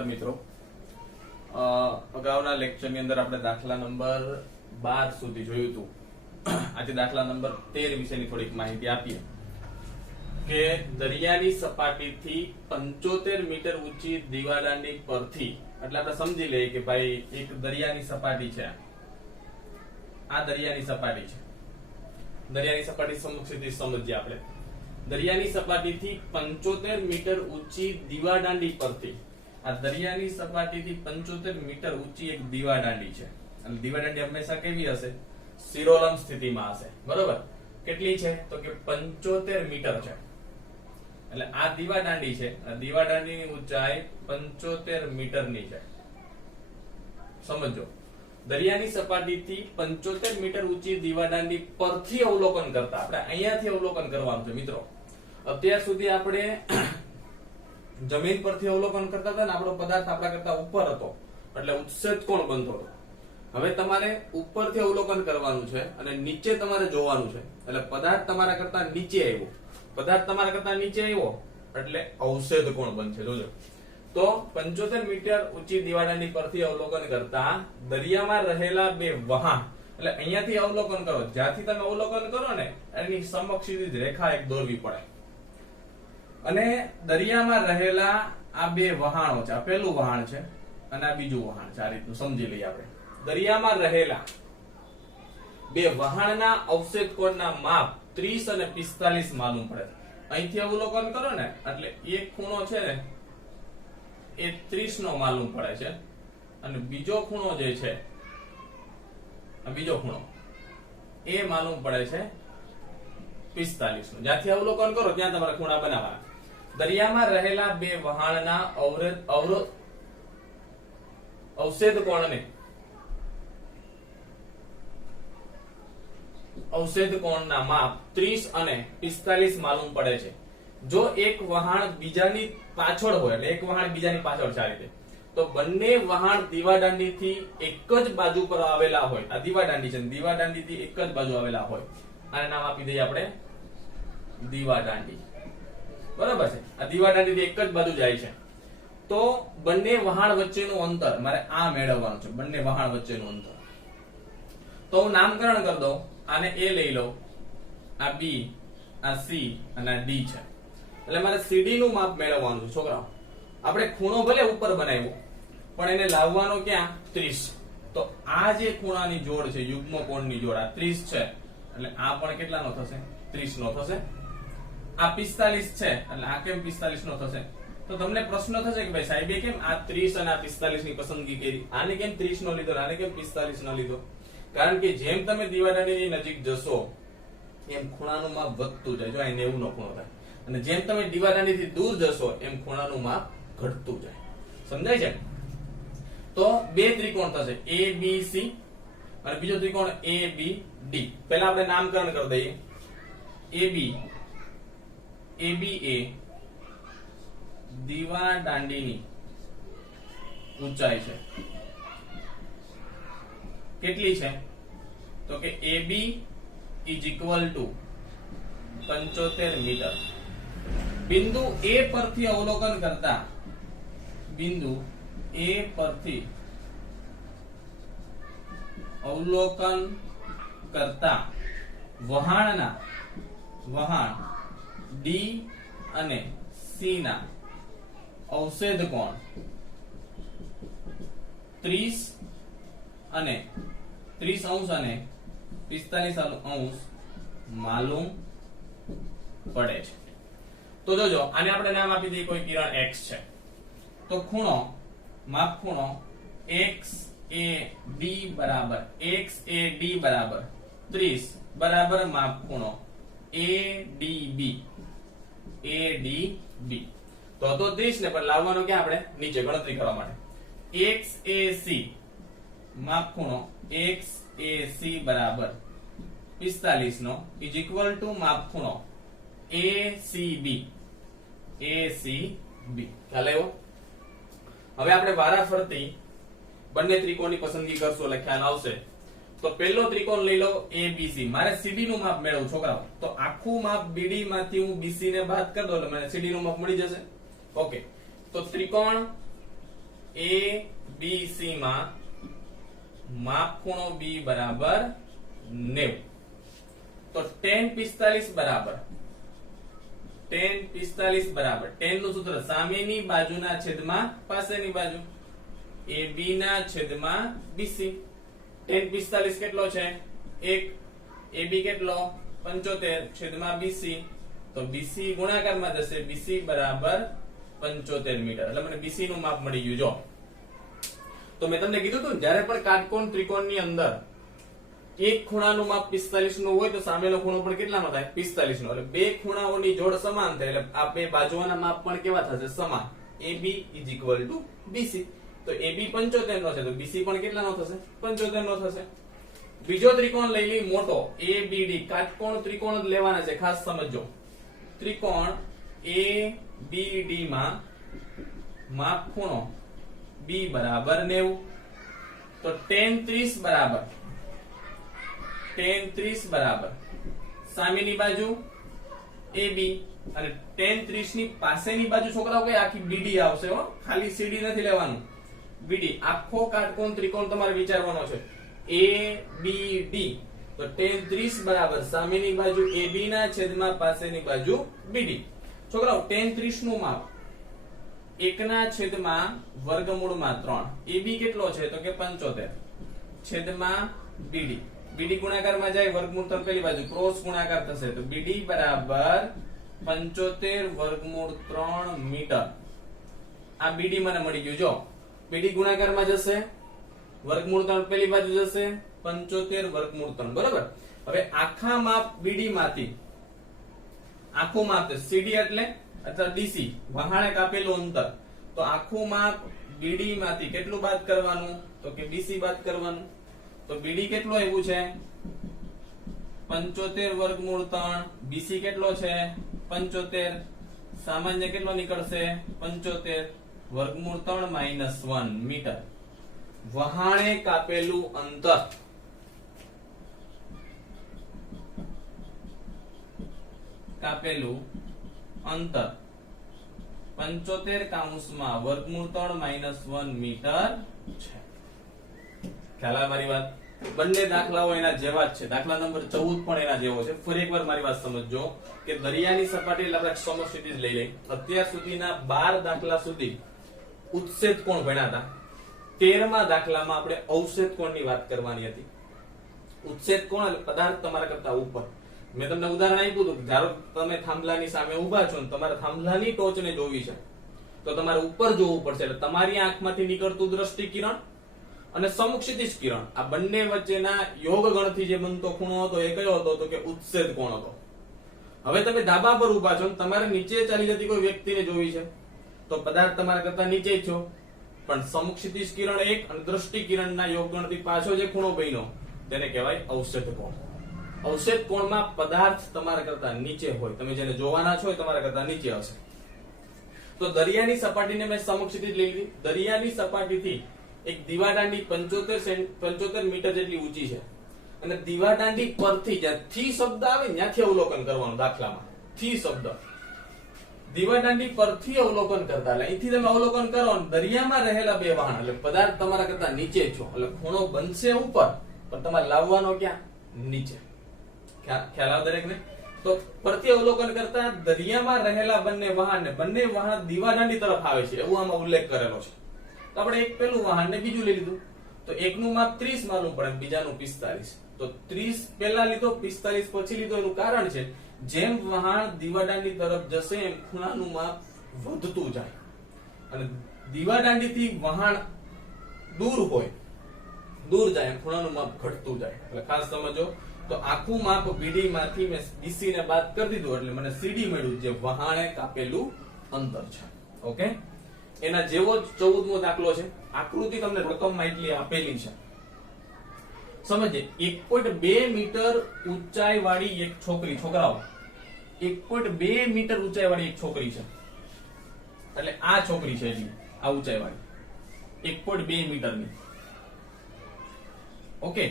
નમસ્કાર મિત્રો, અગાઉના લેક્ચરની અંદર આપણે દાખલા નંબર 12 સુધી જોયું હતું. આજે દાખલા નંબર 13 વિશેની થોડીક માહિતી આપીએ કે દરિયાની સપાટીથી 75 મીટર ઊંચી દીવાદાંડી પરથી, એટલે આપણે સમજી લઈએ કે ભાઈ એક દરિયાની સપાટી છે, આ દરિયાની સપાટી છે. દરિયાની સપાટી સમજીએ આપણે. દરિયાની સપાટીથી 75 મીટર ઊંચી દીવાદાંડી પરથી, આ દરિયાની સપાટીથી 75 મીટર ઊંચી એક દીવાદાંડી છે. અને દીવાદાંડી હંમેશા કેવી હશે? શિરોલંબ સ્થિતિમાં હશે. બરોબર? કેટલી છે? તો કે 75 મીટર છે. એટલે આ દીવાદાંડી છે, આ દીવાદાંડીની ઊંચાઈ 75 મીટરની છે. સમજો, દરિયાની સપાટીથી 75 મીટર ઊંચી દીવાદાંડી પરથી અવલોકન કરતા, આપણે અહીંયાથી અવલોકન કરવાનું છે મિત્રો. અત્યાર સુધી આપણે જમીન પરથી અવલોકન કરતા હતા ને, આપણો પદાર્થ આપણા કરતા ઉપર હતો એટલે ઉત્સેદ કોણ બનતો હતો. હવે તમારે ઉપરથી અવલોકન કરવાનું છે અને નીચે તમારે જોવાનું છે. એટલે પદાર્થ તમારા કરતા નીચે આવ્યો, પદાર્થ તમારા કરતા નીચે આવ્યો એટલે અવષેદ કોણ બનશે. જોજો, તો 75 મીટર ઊંચી દીવાદાંડી પરથી અવલોકન કરતા દરિયામાં રહેલા બે વહાણ, એટલે અહીંયાથી અવલોકન કરો, જ્યાંથી તમે અવલોકન કરો ને એની સમક્ષ રેખા એક દોરવી પડે. અને દરિયામાં રહેલા આ બે વહાણો છે, આ પહેલું વહાણ છે અને આ બીજું વહાણ છે. આ રીતનું સમજી લઈએ આપણે. દરિયામાં રહેલા બે વહાણના અવષેદ કોણના માપ 30 અને 45 માલુમ પડે. અહીંથી અવલોકન કરો ને એટલે એક ખૂણો છે ને એ 30 નો માલુમ પડે છે અને બીજો ખૂણો જે છે, આ બીજો ખૂણો એ માલુમ પડે છે 45 નો. જ્યાંથી અવલોકન કરો ત્યાં તમારે ખૂણા બનાવવાના. દરિયામાં રહેલા બે વહાણના અવષેદ કોણના માપ 30 અને 45 માલુમ પડે છે. જો એક વહાણ બીજાની પાછળ હોય, એટલે એક વહાણ બીજાની પાછળ છે આ રીતે, તો બંને વહાણ દીવાદાંડીથી એક જ બાજુ પર આવેલા હોય. આ દીવાદાંડી છે, દીવાદાંડીથી એક જ બાજુ આવેલા હોય. આને નામ આપી દઈએ આપણે દીવાદાંડી. બરાબર છે? આ દીવાદાંડીથી એક જ બાજુ જાય છે. તો બંને વહાણ વચ્ચેનું અંતર મારે આ મેળવવાનું છે, બંને વહાણ વચ્ચેનું અંતર. તો હું નામકરણ કરી દઉં. આને A લઈ લઉં, આ B, આ C અને આ D છે. એટલે મારે CD નું માપ મેળવવાનું છે છોકરાઓ. આપણે ખૂણો ભલે ઉપર બનાવ્યો પણ એને લાવવાનો ક્યાં? 30. તો આ જે ખૂણાની જોડ છે, યુગ્મ કોણની જોડ, આ 30 છે એટલે આ પણ કેટલાનો થશે? 30 નો થશે. આ 45 છે એટલે આ કેમ 45 નો થશે? તો તમને પ્રશ્ન થશે કે ભાઈ સાહેબે કેમ આ 30 અને આ 45 ની પસંદગી કરી, આને કેમ 30 નો લીધો, આને કેમ 45 નો લીધો? કારણ કે જેમ તમે દીવાદાંડીની નજીક જશો એમ ખૂણાનું માપ વધતું જાય. જો અહીં 90 નો ખૂણો થાય, અને જેમ તમે દીવાદાંડીથી દૂર જશો એમ ખૂણાનું માપ ઘટતું જાય. સમજાય છે? તો બે ત્રિકોણ થશે, ABC અને બીજો ત્રિકોણ ABD. પહેલા આપણે નામકરણ કરી દઈએ. AB એ દીવાદાંડીની ઊંચાઈ છે. કેટલી છે? તો કે AB is equal to 75 metre. બિંદુ A પરથી અવલોકન કરતા, બિંદુ A પરથી અવલોકન કરતા વહાણ D અને C ના અવષેદ કોણ 30 અને 30° અને 45° માલુમ પડે છે. તો જોજો, આને આપણે નામ આપી દઈએ કોઈ કિરણ X છે. તો ખૂણો, માપ ખૂણો XAD બરાબર 30 બરાબર માપ ખૂણો ADB. તો 30 ને પણ લાવવાનો ક્યાં? આપણે નીચે ગણતરી કરવા માટે. XAC માપ ખૂણો XAC બરાબર 45 નો ઇઝ ઇક્વલ ટુ માપ ખૂણો ACB. ખ્યાલ આવ્યો? હવે આપણે વારાફરતી બંને ત્રિકોણની પસંદગી કરશું એટલે ખ્યાલ આવશે. તો પહેલો ત્રિકોણ લઈ લો ABC. મારે CD નું માપ મેળવવું છોકરાઓ. તો આખું માપ BD માંથી હું BC ને બાદ કરી દઉં એટલે મને CD નું માપ મળી જશે. ઓકે, તો ત્રિકોણ એ બી સી માં માપ ખૂણો બી બરાબર 90, તો tan 45 બરાબર tan નું સૂત્ર સામેની બાજુના છેદમાં પાસેની બાજુ AB ના છેદમાં BC. tan 45 કેટલો છે 1, AB કેટલો 75 છેદમાં BC, તો BC ગુણાકારમાં જશે, BC બરાબર 75 મીટર. એટલે મને BC નું માપ મળી ગયું. જો તો મેં તમને કીધું હતું જ્યારે પણ કાટકોણ ત્રિકોણની અંદર એક ખૂણાનું માપ 45 નું હોય તો સામેનો ખૂણો પણ કેટલાનો થાય 45 નો. એટલે બે ખૂણાઓની જોડ સમાન થાય એટલે આ બે બાજુઓના માપ પણ કેવા થશે સમાન. AB BC. તો AB 75 નો છે તો BC પણ કેટલાનો થશે 75 નો થશે. બીજો ત્રિકોણ લઈ લઈ મોટો ABD, કાટકોણ ત્રિકોણ જ લેવાના છે, ખાસ સમજો. ત્રિકોણ ABD માં માપ ખૂણો B બરાબર 90, તો tan 30 બરાબર સામેની બાજુ AB અને tan 30 ની પાસેની બાજુ છોકરાઓ કઈ આખી BD આવશે હો, ખાલી CD નથી લેવાનું. BD આખો કાટકોણ ત્રિકોણ તમારે વિચારવાનો છે. ABD તો tan 30 બરાબર સામેની બાજુ AB ના છેદમાં પાસેની બાજુ BD. છોકરાઓ tan 30 નું માપ 1 ના છેદમાં વર્ગમૂળમાં 3. AB કેટલો છે તો કે 75 છેદમાં BD. BD ગુણાકારમાં જાય, વર્ગમૂળ 3 પેલી બાજુ ક્રોસ ગુણાકાર થશે, તો BD બરાબર 75 વર્ગમૂળ 3 મીટર. આ BD મને મળી ગયું. જો BD ગુણાકારમાં જશે, વર્ગમૂળ 3 પેલી બાજુ જશે, 75 વર્ગમૂળ 3 બરાબર. હવે આખા માપ BD માંથી આખું માપ CD એટલે અથવા DC વહાણે કાપેલું અંતર, તો આખું માપ BD માંથી કેટલું બાદ કરવાનું તો કે BC બાદ કરવાનું. તો BD કેટલો આવ્યું છે 75 વર્ગમૂળ 3, BC કેટલો છે 75, સામાન્ય કેટલો નીકળશે 75 વર્ગમૂળ 3 -1 મીટર. વહાણે કાપેલું અંતર અંતર 75 કૌંસમાં વર્ગમૂળ 3 -1 મીટર છે. ખ્યાલ આવે મારી વાત? બંને દાખલાઓ એના જેવા જ છે. દાખલા નંબર 14 પણ એના જેવો છે. ફરી એકવાર મારી વાત સમજજો કે દરિયાની સપાટી એટલે આપણે સમસ્થિતિ જ લઈ લઈએ. અત્યાર સુધીના 12 દાખલા સુધી ઉત્સેદ કોણ ભણ્યા હતા. 13મા દાખલામાં આપણે અવક્ષેદ કોણની વાત કરવાની હતી. ઉત્સેદ કોણ એટલે પદાર્થ તમારા કરતા ઉપર. મેં તમને ઉદાહરણ આપ્યું હતું, ધારો તમે થાંભલાની સામે ઊભા છો ને તમારે થાંભલાની ટોચને જોવી છે તો તમારે ઉપર જોવું પડશે. એટલે તમારી આંખમાંથી નીકળતું દ્રષ્ટિ કિરણ અને સમક્ષિતિજ કિરણ, આ બંને વચ્ચેના યોગ ગણથી જે બનતો ખૂણો હતો એ કયો હતો તો કે ઉત્સેદ કોણ હતો. હવે તમે ધાબા પર ઊભા છો, તમારે નીચે ચાલી જતી કોઈ વ્યક્તિને જોવી છે તો પદાર્થ તમારા કરતા નીચે જ છો, પણ સમક્ષિતિજ કિરણ એક અને દ્રષ્ટિ કિરણના યોગ ગણથી પાછો જે ખૂણો બન્યો તેને કહેવાય અવક્ષેદ કોણ. અવક્ષેદ કોણમાં પદાર્થ તમારા કરતા નીચે હોય, તમે જેને જોવાના છો એ તમારા કરતા નીચે હશે. તો દરિયાની સપાટીને મેં સમક્ષિતિજ લઈ લીધી. દરિયાની સપાટીથી એક દીવાદાંડી 75 મીટર જેટલી ઊંચી છે અને દીવાદાંડી પરથી જ્યાંથી શબ્દ આવે ત્યાંથી અવલોકન કરવાનું. દાખલામાં થી શબ્દ દીવાદાંડી પરથી અવલોકન કરતા, એટલે અહીંથી તમે અવલોકન કરો ને દરિયામાં રહેલા બે વહાણ એટલે પદાર્થ તમારા કરતા નીચે છો, એટલે ખૂણો બનશે ઉપર પણ તમારે લાવવાનો ક્યાં નીચે. ખ્યાલ આવે દરેકને? તો પરથી અવલોકન કરતા દરિયામાં રહેલા બંને વહાણ દીવાદાંડી તરફ આવે છે એવું આમાં ઉલ્લેખ કરેલો છે. તો આપણે એક પેલું વાહન ને બીજું લઈ લીધું, તો એકનું માપ 30 માલુમ પડે, બીજાનું 45. તો 30 પહેલા લીધો, 45 પછી લીધો. એનું કારણ છે જેમ વહાણ દીવાદાંડી તરફ જશે એમ ખૂણાનું માપ વધતું જાય અને દીવાદાંડીથી વહાણ દૂર જાય એમ ખૂણાનું માપ ઘટતું જાય. એટલે ખાસ સમજો. તો આખું માપ BD માંથી મેં BC ને બાદ કરી દીધું એટલે મને CD મળ્યું જે વહાણે કાપેલું અંતર છે. ઓકે, એના જેવો જ 14મો દાખલો છે. આકૃતિ તમને રકમમાં એટલી આપેલી છે, સમજે. 1.2 મીટર ઊંચાઈ વાળી એક છોકરી, છોકરાઓ 1.2 મીટર ઊંચાઈ વાળી એક છોકરી છે. એટલે આ છોકરી છે એટલી આ ઊંચાઈ વાળી 1.2 મીટરની. ઓકે,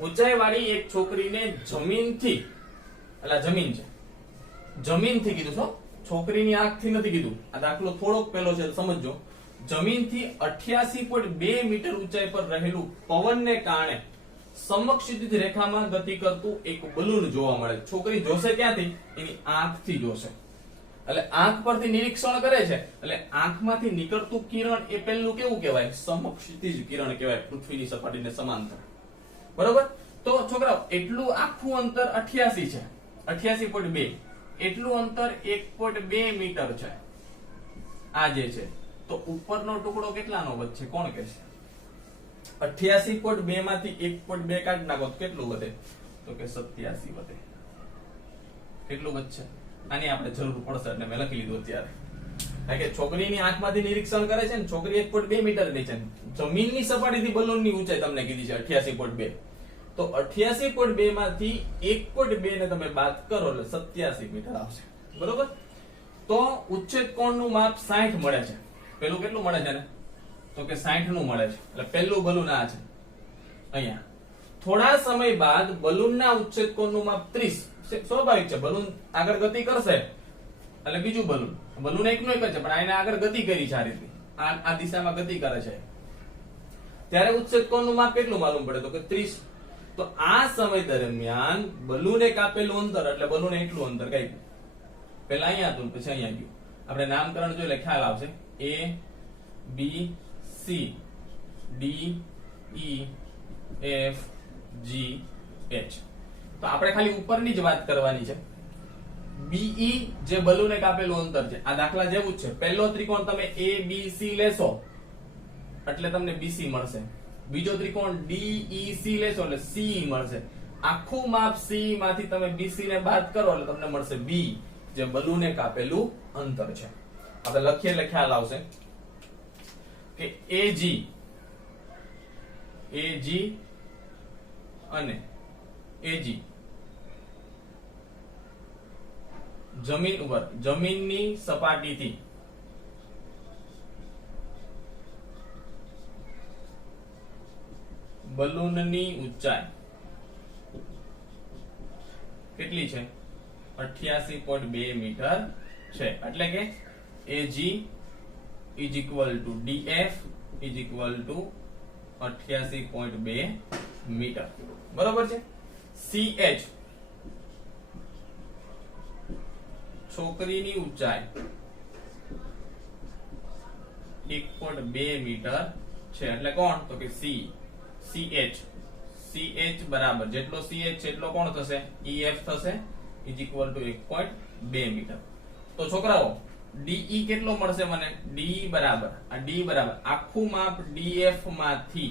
ઊંચાઈ વાળી એક છોકરીને જમીનથી, એટલે જમીન છે, જમીનથી કીધું છો, છોકરીની આંખથી નથી કીધું. આ દાખલો થોડોક પેલો છે સમજો. જમીનથી 88.2 મીટર ઊંચાઈ પર રહેલું પવનને કારણે સમક્ષિતિજ રેખામાં ગતિ કરતું એક બલૂન જોવા મળે. છોકરી જોશે ક્યાંથી? એની આંખથી જોશે. એટલે આંખ પરથી નિરીક્ષણ કરે છે એટલે આંખમાંથી નીકળતું કિરણ એ પેલું કેવું કહેવાય? સમક્ષિતિજ કિરણ કહેવાય, પૃથ્વીની સપાટીને સમાંતર. બરોબર? તો છોકરાઓ એટલું આખું અંતર 88 છે, 88.2 એટલું અંતર 1.2 મીટર છે આ જે છે. તો ઉપરનો ટુકડો કેટલાનો વધશે? કોણ કહેશે? 88.2 માંથી 1.2 કાઢી નાખો તો કેટલું વધે? તો કે 87 વધે. કેટલું વધશે? આની આપણે જરૂર પડશે એટલે મેં લખી લીધું અત્યારે. કારણ કે છોકરીની આંખમાંથી નિરીક્ષણ કરે છે ને, છોકરી 1.2 મીટર ની છે, જમીનની સપાટીથી બલૂનની ઊંચાઈ તમને કીધી છે 88.2. તો 88.2 માંથી 1.2 ને તમે બાદ કરો એટલે 87 મીટર આવશે. બરોબર? તો ઉચ્છેદ કોણનું માપ 60 મળે છે. પેલું કેટલું મળે છે ને? તો કે 60 નું મળે છે. એટલે પહેલું બલૂન આ છે અહીંયા. થોડા સમય બાદ બલૂનના ઉચ્છેદ કોણનું માપ 30. સ્વાભાવિક છે, બલૂન આગળ ગતિ કરશે એટલે બીજું બલૂન એકનું એક જ છે, પણ આને આગળ ગતિ કરી છે આ રીતે, આ દિશામાં ગતિ કરે છે, ત્યારે ઉચ્છેદ કોણનું માપ કેટલું માલુમ પડે? તો કે 30. તો આ સમય દરમિયાન બલૂને કાપેલું અંતર, એટલે બલૂને એટલું અંતર કાપ્યું. પેલા અહીંયા હતું પછી અહીંયા ગયું. આપણે નામકરણ જોઈ એટલે ખ્યાલ આવશે. A B C D E F G H. તો આપણે ખાલી ઉપરની જ વાત કરવાની છે. BE જે બલૂને કાપેલું અંતર છે, આ દાખલા જેવું જ છે. પહેલો ત્રિકોણ તમે ABC લેશો એટલે તમને BC મળશે. બીજો ત્રિકોણ DEC લેશો એટલે CE મળશે. આખું માપ C માંથી તમે BC ને બાદ કરો એટલે તમને મળશે B, જે બલૂને કાપેલું અંતર છે. આપણે લખીએ એટલે ખ્યાલ આવશે કે AG અને AG જમીન ઉપર, જમીનની સપાટીથી બલૂનની ઊંચાઈ કેટલી છે? 88.2 મીટર છે. એટલે કે AG is equal to DF is equal to 88.2 metre. બરોબર છે? CH છોકરીની ઊંચાઈ 1.2 મીટર છે. એટલે કોણ? તો કે CH બરાબર જેટલો CH એટલો કોણ થશે? EF થશે, is equal to 1.2 મીટર. તો છોકરાઓ DE કેટલો મળશે મને? D બરાબર આખું માપ DF માંથી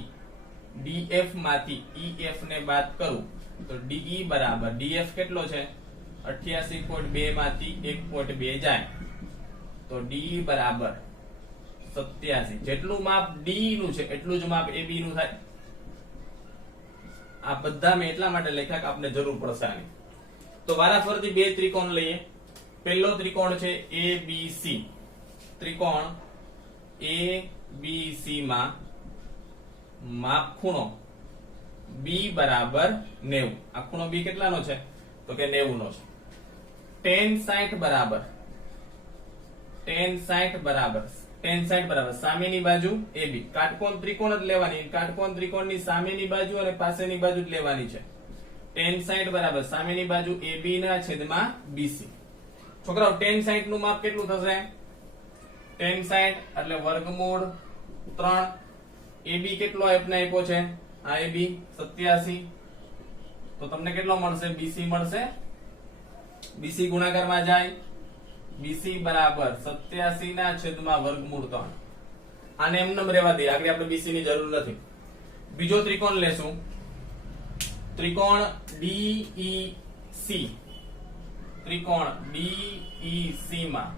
EF ને બાદ કરું તો DE બરાબર DF કેટલો છે? 88.2 માંથી 1.2 જાય તો DE બરાબર 87. જેટલું માપ D નું છે એટલું જ માપ AB નું થાય. આ બધા મેં એટલા માટે લખ્યા કે આપને જરૂર પડશે આની. તો વારાફરતી બે ત્રિકોણ લઈએ. પહેલો ત્રિકોણ છે ABC. ત્રિકોણ ABC માં માપ ખૂણો B બરાબર 90. આ ખૂણો B કેટલાનો છે? તો કે 90 નો છે. tan 60 બરાબર સામેની બાજુ AB. કાટકોણ ત્રિકોણ જ લેવાની, કાટકોણ ત્રિકોણની સામેની બાજુ અને પાસેની બાજુ જ લેવાની છે. tan 60 બરાબર સામેની બાજુ AB ના છેદમાં BC. છોકરાઓ tan 60 નું માપ કેટલું થશે? tan 60 એટલે વર્ગમૂળ 3. AB કેટલો આપને આપ્યો છે? આ AB 87. તો તમને કેટલો મળશે? BC મળશે. BC ગુણાકારમાં જાય. BC બરાબર 87 ના છેદમાં વર્ગમૂળ 3. આને એમનેમ રહેવા દઈએ, આગળ આપણે BC ની જરૂર નથી. બીજો ત્રિકોણ લેશું, ત્રિકોણ DEC. ત્રિકોણ DEC માં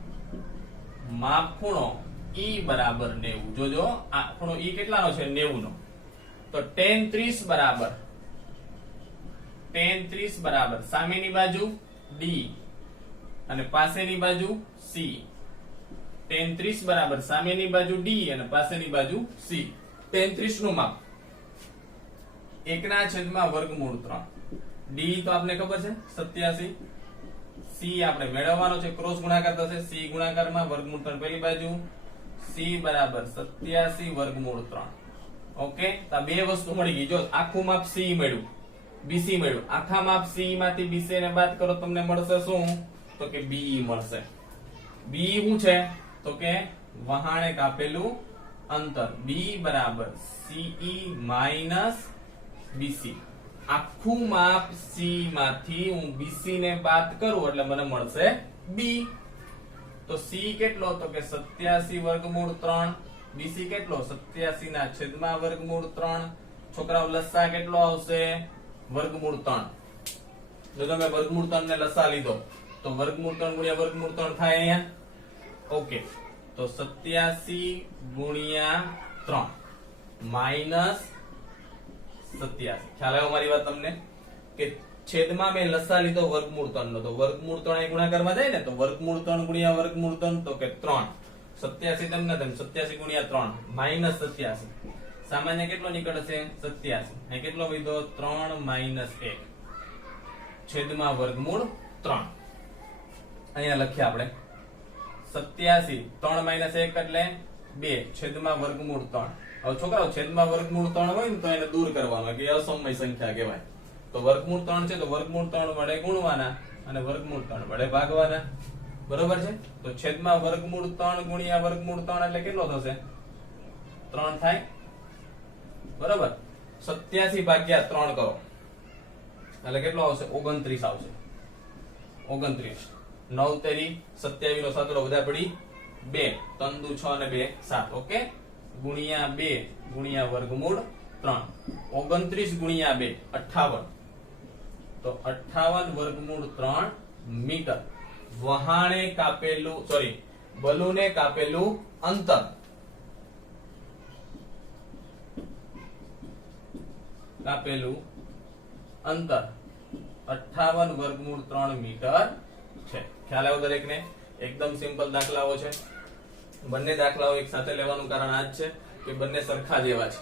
માપ ખૂણો E બરાબર 90. જોજો આ ખૂણો E કેટલાનો છે? 90 નો. તો tan 30 બરાબર સામેની બાજુ D અને પાસેની બાજુ C. tan 30 બરાબર સામેની બાજુ D અને પાસેની બાજુ C. tan 30 નું માપ 1 ના છેદમાં વર્ગમૂળ 3. D તો આપને ખબર છે 87. C આપણે મેળવવાનો છે, ક્રોસ ગુણાકાર થશે. C ગુણાકારમાં વર્ગમૂળ 3 પહેલી બાજુ, c બરાબર 87 વર્ગમૂળ 3. ઓકે, તો આ બે વસ્તુ મળી ગઈ. જો આખું માપ c મળ્યું, bc મળ્યું. આખા માપ c માંથી bc ને બાદ કરો તમને મળશે શું? તો કે be મળશે. be શું છે? તો કે વહાણે કાપેલું અંતર. b બરાબર ce માઈનસ bc. આખું માપ c માંથી હું bc ને બાદ કરું એટલે મને મળશે b. તો c કેટલો? તો કે 87 વર્ગમૂળ 3. bc કેટલો? 87 ના છેદમાં વર્ગમૂળ 3. છોકરાઓ લસા કેટલો આવશે? વર્ગમૂળ 3. જો તમે વર્ગમૂળ 3 ને લસા લીધો તો વર્ગમૂળ 3 ગુણ્યા વર્ગમૂળ 3 થાય અહીંયા. ઓકે, તો 87 ગુણ્યા 3 માઈનસ 87. ખ્યાલ આવ્યો મારી વાત તમને? કે છેદમાં મેં લસા લીધો વર્ગમૂળ 3 નો, તો વર્ગમૂળ 3 એ ગુણાકારમાં જાય ને, તો વર્ગમૂળ 3 ગુણ્યા વર્ગમૂળ 3 તો કે 3. 87 તમને તેમ 87 ગુણ્યા 3 માઈનસ 87. સામાન્ય કેટલો નીકળશે? 87. અહીં કેટલો વધ્યો? 3 માઈનસ 1 છેદમાં વર્ગમૂળ 3. અહીંયા લખીએ આપણે 87 3 માઈનસ 1 એટલે 2 છેદમાં વર્ગમૂળ 3. હવે છોકરાઓ છેદમાં વર્ગમૂળ 3 હોય ને તો એને દૂર કરવાનો, કે અસમય સંખ્યા કહેવાય. તો વર્ગમૂળ 3 છે તો વર્ગમૂળ 3 વડે ગુણવાના અને વર્ગમૂળ 3 વડે ભાગવાના. બરોબર છે? તો છેદમાં વર્ગમૂળ 3 ગુણ્યા વર્ગમૂળ 3 એટલે કેટલો થશે? 3 થાય. બરોબર? 87 ભાગ્યા 3 કરો એટલે કેટલો આવશે? 29 આવશે. 29. 9 તેરી 27 નો સાતડો વધ્યા પડી 2. 3 દુ 6 અને 2 7. ઓકે, ગુણ્યા 2 ગુણ્યા વર્ગમૂળ 3. 29 ગુણ્યા 2 58. તો 58 વર્ગમૂળ 3 મીટર. વહાણે કાપેલું બલૂને કાપેલું અંતર. કાપેલું અંતર 58 વર્ગમૂળ 3 મીટર છે. ખ્યાલ આવ્યો દરેકને? એકદમ સિમ્પલ દાખલાઓ છે. બંને દાખલાઓ એક સાથે લેવાનું કારણ આ જ છે કે બંને સરખા જેવા છે.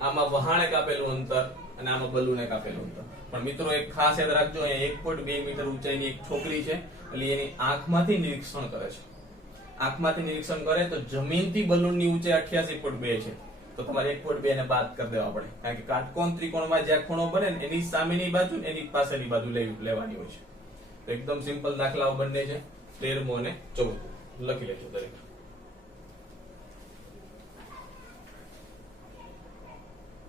આમાં વહાણે કાપેલું અંતર અને આમાં બલૂને કાપેલું અંતર. પણ મિત્રો એક ખાસ યાદ રાખજો, અહીંયા 1.2 મીટર ઊંચાઈની એક છોકરી છે, એટલે એની આંખમાંથી નિરીક્ષણ કરે છે. આંખમાંથી નિરીક્ષણ કરે તો જમીનથી બલૂનની ઊંચાઈ 88.2 છે. તો તમારે 1.2 ને બાદ કરી દેવા પડે, કારણ કે કાટકોણ ત્રિકોણમાં જ્યાં ખૂણો બને ને એની સામેની બાજુ એની પાછળની બાજુ લેવાની હોય છે. તો એકદમ સિમ્પલ દાખલાઓ બંને છે. 13મો અને 14મો લખી લેજો દરેક.